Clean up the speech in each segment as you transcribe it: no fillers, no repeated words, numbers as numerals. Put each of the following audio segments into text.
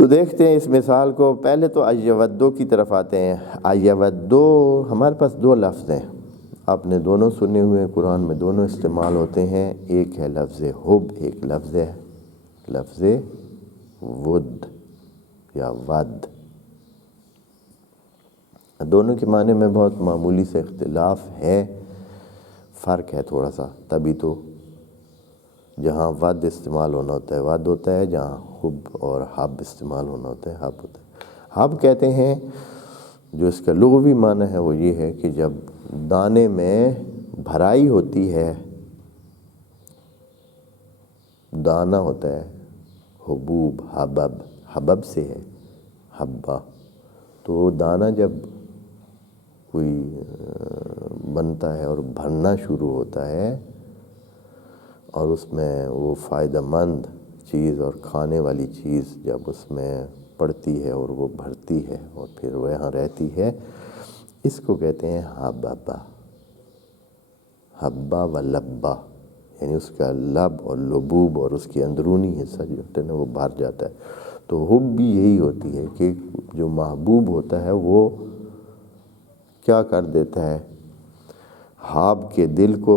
تو دیکھتے ہیں اس مثال کو. پہلے تو ایودو کی طرف آتے ہیں. ایودو ہمارے پاس دو لفظ ہیں، آپ نے دونوں سنے ہوئے ہیں، قرآن میں دونوں استعمال ہوتے ہیں. ایک ہے لفظ حب، ایک لفظ ہے لفظ ود یا ود. دونوں کے معنی میں بہت معمولی سے اختلاف ہے، فرق ہے تھوڑا سا. تبھی تو جہاں ود استعمال ہونا ہوتا ہے ود ہوتا ہے، جہاں حب اور حب استعمال ہونا ہوتا ہے حب ہوتا ہے. حب کہتے ہیں، جو اس کا لغوی معنی ہے وہ یہ ہے کہ جب دانے میں بھرائی ہوتی ہے، دانہ ہوتا ہے حبوب، حبب، حبب سے ہے حبہ. تو دانہ جب کوئی بنتا ہے اور بھرنا شروع ہوتا ہے اور اس میں وہ فائدہ مند چیز اور کھانے والی چیز جب اس میں پڑتی ہے اور وہ بھرتی ہے اور پھر وہ یہاں رہتی ہے، اس کو کہتے ہیں حببہ. حبہ و لبہ، یعنی اس کا لب اور لبوب اور اس کی اندرونی حصہ جو ہوتا ہے نا وہ بھر جاتا ہے. تو حب بھی یہی ہوتی ہے کہ جو محبوب ہوتا ہے وہ کیا کر دیتا ہے، حاب کے دل کو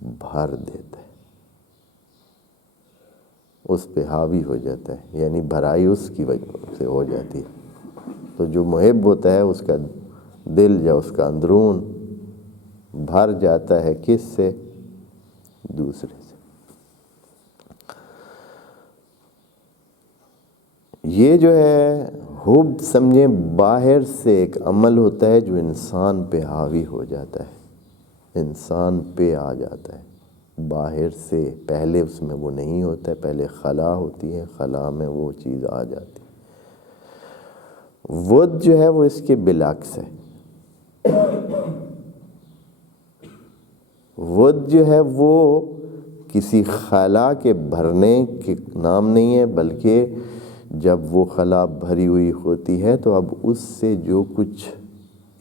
بھر دیتا ہے، اس پہ حاوی ہو جاتا ہے، یعنی بھرائی اس کی وجہ سے ہو جاتی ہے. تو جو محب ہوتا ہے اس کا دل یا اس کا اندرون بھر جاتا ہے کس سے؟ دوسرے سے. یہ جو ہے حب سمجھیں باہر سے ایک عمل ہوتا ہے جو انسان پہ حاوی ہو جاتا ہے، انسان پہ آ جاتا ہے باہر سے. پہلے اس میں وہ نہیں ہوتا ہے، پہلے خلا ہوتی ہے، خلا میں وہ چیز آ جاتی ہے. ود جو ہے وہ اس کے بالعکس ہے. ود جو ہے وہ کسی خلا کے بھرنے کے نام نہیں ہے، بلکہ جب وہ خلا بھری ہوئی ہوتی ہے تو اب اس سے جو کچھ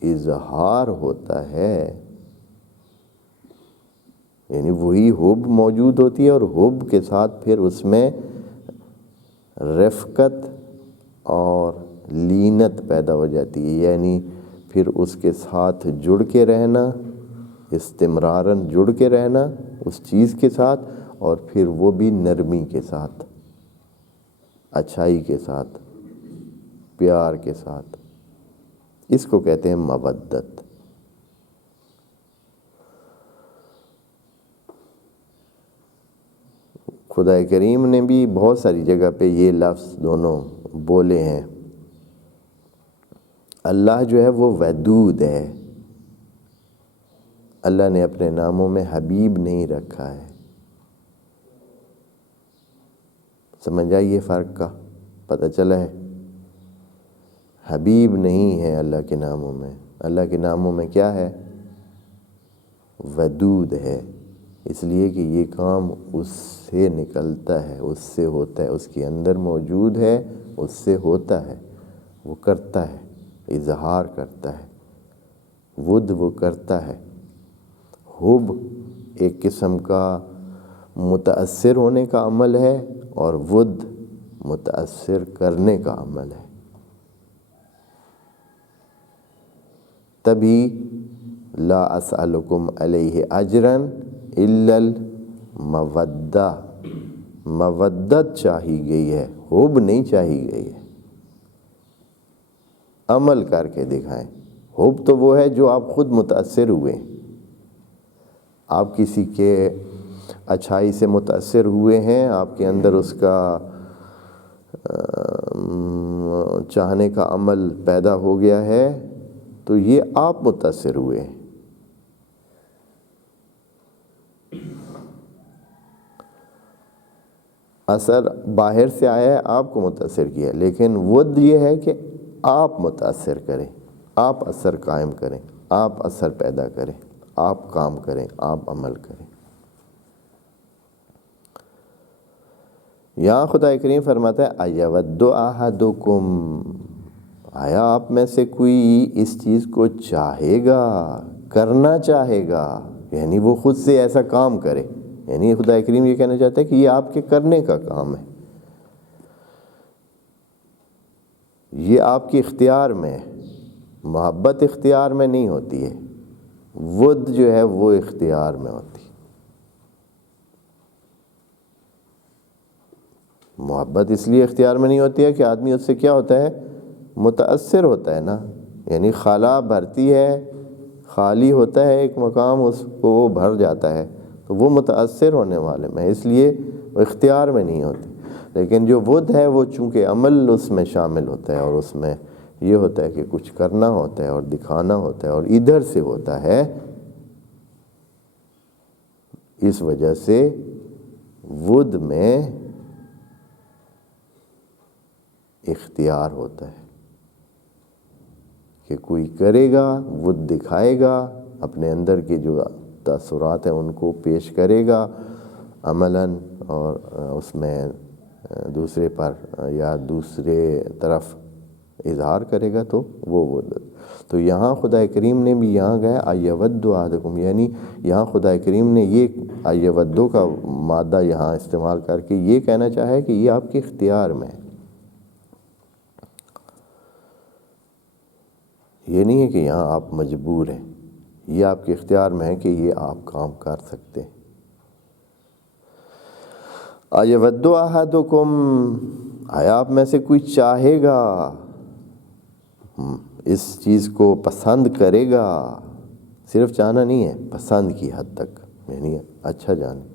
اظہار ہوتا ہے، یعنی وہی حب موجود ہوتی ہے اور حب کے ساتھ پھر اس میں رفقت اور لینت پیدا ہو جاتی ہے، یعنی پھر اس کے ساتھ جڑ کے رہنا، استمراراً جڑ کے رہنا اس چیز کے ساتھ، اور پھر وہ بھی نرمی کے ساتھ، اچھائی کے ساتھ، پیار کے ساتھ. اس کو کہتے ہیں مودت. خدا کریم نے بھی بہت ساری جگہ پہ یہ لفظ دونوں بولے ہیں. اللہ جو ہے وہ ودود ہے. اللہ نے اپنے ناموں میں حبیب نہیں رکھا ہے. سمجھ آئیے فرق کا پتہ چلا ہے؟ حبیب نہیں ہے اللہ کے ناموں میں. اللہ کے ناموں میں کیا ہے؟ ودود ہے. اس لیے کہ یہ کام اس سے نکلتا ہے، اس سے ہوتا ہے، اس کے اندر موجود ہے، اس سے ہوتا ہے، وہ کرتا ہے، اظہار کرتا ہے. ود وہ کرتا ہے. حب ایک قسم کا متاثر ہونے کا عمل ہے اور ود متاثر کرنے کا عمل ہے. تبھی لا اسألکم علیہ اجرا الا المودہ، مودت چاہی گئی ہے، حب نہیں چاہی گئی ہے. عمل کر کے دکھائیں. حب تو وہ ہے جو آپ خود متاثر ہوئے، آپ کسی کے اچھائی سے متاثر ہوئے ہیں، آپ کے اندر اس کا چاہنے کا عمل پیدا ہو گیا ہے، تو یہ آپ متاثر ہوئے ہیں. اثر باہر سے آیا ہے، آپ کو متاثر کیا، لیکن ود یہ ہے کہ آپ متاثر کریں، آپ اثر قائم کریں، آپ اثر پیدا کریں، آپ کام کریں، آپ عمل کریں. یہاں خدا کریم فرماتا ہے ایود احدکم، آیا آپ میں سے کوئی اس چیز کو چاہے گا، کرنا چاہے گا، یعنی وہ خود سے ایسا کام کرے. یعنی خدا کریم یہ کہنا چاہتا ہے کہ یہ آپ کے کرنے کا کام ہے. یہ آپ کے اختیار میں ہے، محبت اختیار میں نہیں ہوتی ہے، ود جو ہے وہ اختیار میں ہوتی ہے۔ محبت اس لیے اختیار میں نہیں ہوتی ہے کہ آدمی اس سے کیا ہوتا ہے، متاثر ہوتا ہے نا، یعنی خلا بھرتی ہے، خالی ہوتا ہے ایک مقام، اس کو وہ بھر جاتا ہے تو وہ متاثر ہونے والے میں، اس لیے وہ اختیار میں نہیں ہوتی۔ لیکن جو ود ہے وہ چونکہ عمل اس میں شامل ہوتا ہے، اور اس میں یہ ہوتا ہے کہ کچھ کرنا ہوتا ہے اور دکھانا ہوتا ہے اور ادھر سے ہوتا ہے، اس وجہ سے ود میں اختیار ہوتا ہے کہ کوئی کرے گا، ود دکھائے گا، اپنے اندر کے جو تاثرات ہیں ان کو پیش کرے گا عملاً، اور اس میں دوسرے پر یا دوسرے طرف اظہار کرے گا، تو وہ ود۔ تو یہاں خدا کریم نے بھی یہاں گیا ایود احدکم، یعنی یہاں خدا کریم نے یہ ایودو کا مادہ یہاں استعمال کر کے یہ کہنا چاہا ہے کہ یہ آپ کے اختیار میں ہے۔ یہ نہیں ہے کہ یہاں آپ مجبور ہیں، یہ آپ کے اختیار میں ہے کہ یہ آپ کام کر سکتے ہیں۔ ایود احدکم، آیا آپ میں سے کوئی چاہے گا، اس چیز کو پسند کرے گا، صرف چاہنا نہیں ہے، پسند کی حد تک، یعنی اچھا جانے۔